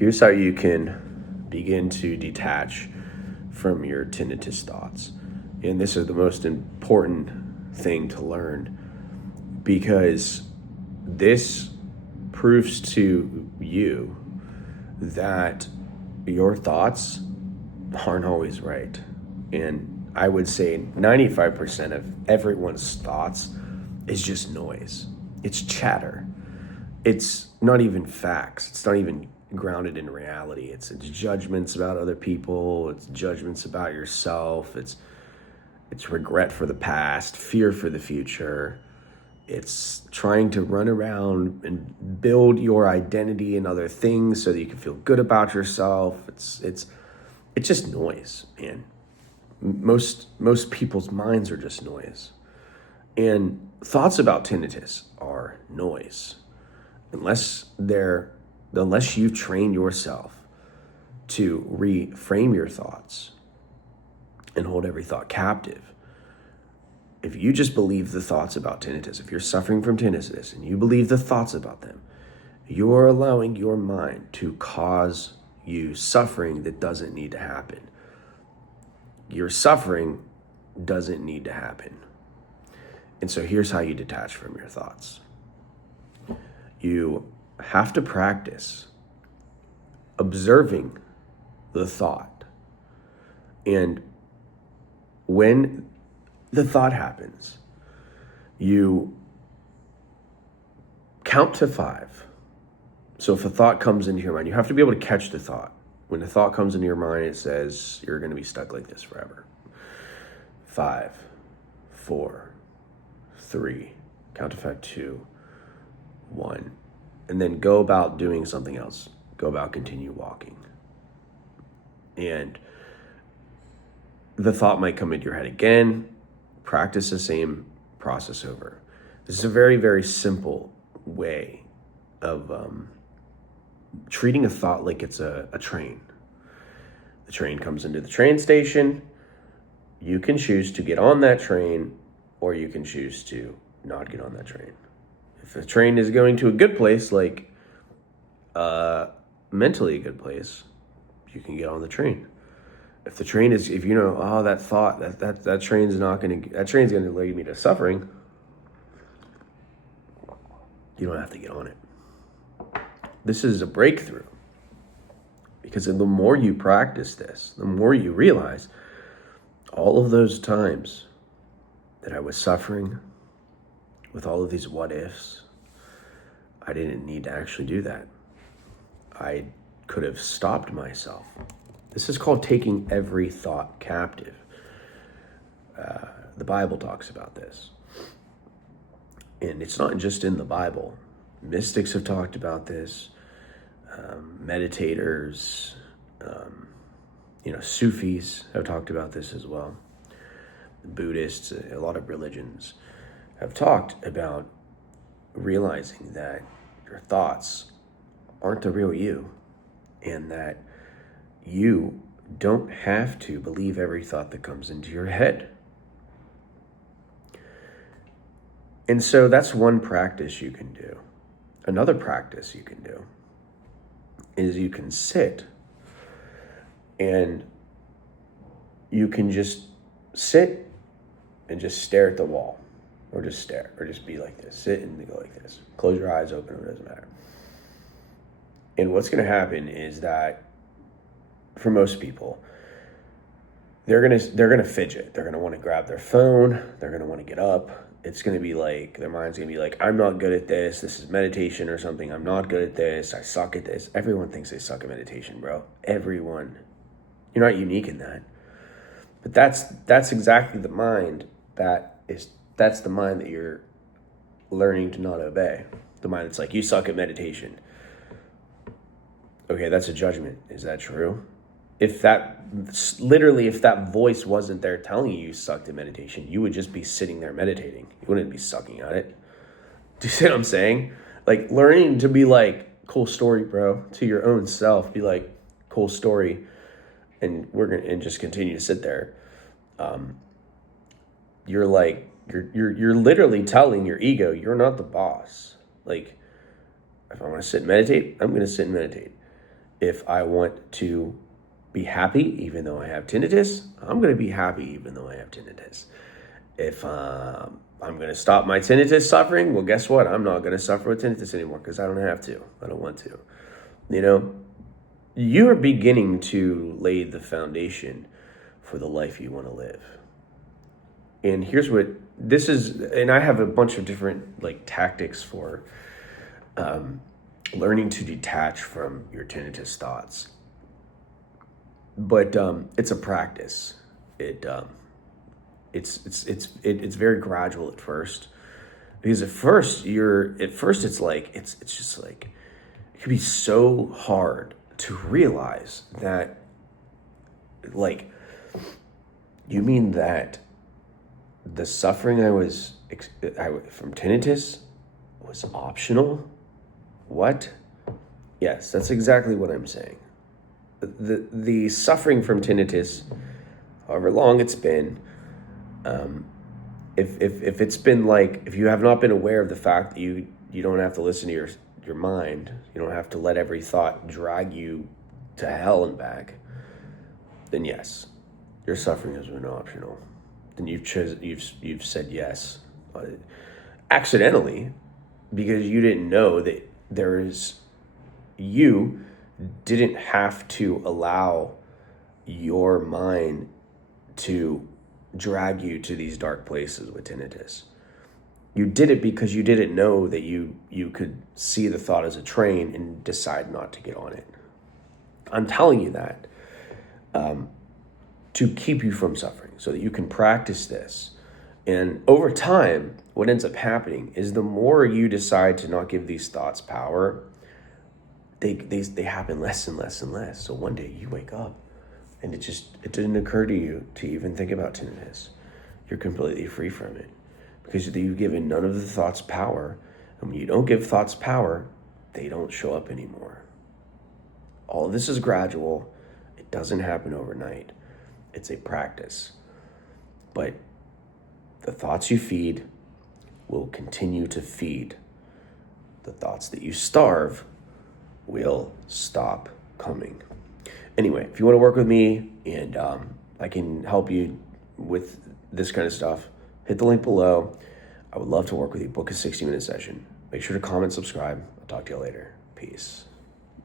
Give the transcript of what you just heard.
Here's how you can begin to detach from your tinnitus thoughts. And this is the most important thing to learn, because this proves to you that your thoughts aren't always right. And I would say 95% of everyone's thoughts is just noise. It's chatter. It's not even facts. It's not even grounded in reality. It's judgments about other people. It's judgments about yourself. It's regret for the past, fear for the future. It's trying to run around and build your identity in other things so that you can feel good about yourself. It's just noise, man. Most people's minds are just noise. And thoughts about tinnitus are noise. Unless you train yourself to reframe your thoughts and hold every thought captive. If you just believe the thoughts about tinnitus, if you're suffering from tinnitus and you believe the thoughts about them, you're allowing your mind to cause you suffering that doesn't need to happen. Your suffering doesn't need to happen. And so here's how you detach from your thoughts. You have to practice observing the thought. And when the thought happens, you count to 5. So if a thought comes into your mind, you have to be able to catch the thought. When the thought comes into your mind, it says, you're going to be stuck like this forever. 5, 4, 3, count to 5, 2, 1. And then go about doing something else. Go about continue walking. And the thought might come into your head again. Practice the same process over. This is a very, very simple way of treating a thought like it's a train. The train comes into the train station. You can choose to get on that train, or you can choose to not get on that train. If the train is going to a good place, like mentally a good place, you can get on the train. If the train is, if you know, that thought, that train's going to lead me to suffering, you don't have to get on it. This is a breakthrough, because the more you practice this, the more you realize all of those times that I was suffering with all of these what ifs, I didn't need to actually do that. I could have stopped myself. This is called taking every thought captive. The Bible talks about this. And it's not just in the Bible. Mystics have talked about this. Meditators, Sufis have talked about this as well. Buddhists, a lot of religions have talked about realizing that your thoughts aren't the real you, and that you don't have to believe every thought that comes into your head. And so that's one practice you can do. Another practice you can do is you can sit and you can just sit and just stare at the wall, or just stare, or just be like this. Sit and go like this. Close your eyes, open them, it doesn't matter. And what's going to happen is that for most people, they're gonna fidget. They're gonna want to grab their phone. They're gonna want to get up. It's gonna be like, their mind's gonna be like, I'm not good at this. This is meditation or something. I'm not good at this. I suck at this. Everyone thinks they suck at meditation, bro. Everyone. You're not unique in that. But that's exactly the mind that's the mind that you're learning to not obey. The mind that's like, you suck at meditation. Okay, that's a judgment. Is that true? If that voice wasn't there telling you sucked at meditation, you would just be sitting there meditating. You wouldn't be sucking at it. Do you see what I'm saying? Like, learning to be like, cool story, bro, to your own self. Be like, cool story, and and just continue to sit there. You're literally telling your ego, you're not the boss. Like, if I want to sit and meditate, I'm going to sit and meditate. If I want to be happy even though I have tinnitus, I'm going to be happy even though I have tinnitus. If I'm going to stop my tinnitus suffering, well, guess what? I'm not going to suffer with tinnitus anymore because I don't have to. I don't want to. You know, you're beginning to lay the foundation for the life you want to live. And here's what this is, and I have a bunch of different like tactics for learning to detach from your tinnitus thoughts. But it's a practice. It's very gradual at first, because at first it's just like it can be so hard to realize that, like, you mean that the suffering from tinnitus was optional? What? Yes, that's exactly what I'm saying. The suffering from tinnitus, however long it's been, if it's been like, if you have not been aware of the fact that you don't have to listen to your mind, you don't have to let every thought drag you to hell and back, then yes, your suffering has been optional. Then you've said yes accidentally, because you didn't know that you didn't have to allow your mind to drag you to these dark places with tinnitus. You did it because you didn't know that you could see the thought as a train and decide not to get on it. I'm telling you that to keep you from suffering, so that you can practice this. And over time, what ends up happening is the more you decide to not give these thoughts power, they happen less and less and less. So one day you wake up and it didn't occur to you to even think about tinnitus. You're completely free from it because you've given none of the thoughts power. And when you don't give thoughts power, they don't show up anymore. All of this is gradual. It doesn't happen overnight. It's a practice. But the thoughts you feed will continue to feed. The thoughts that you starve will stop coming. Anyway, if you want to work with me and I can help you with this kind of stuff, hit the link below. I would love to work with you. Book a 60-minute session. Make sure to comment, subscribe. I'll talk to you later. Peace.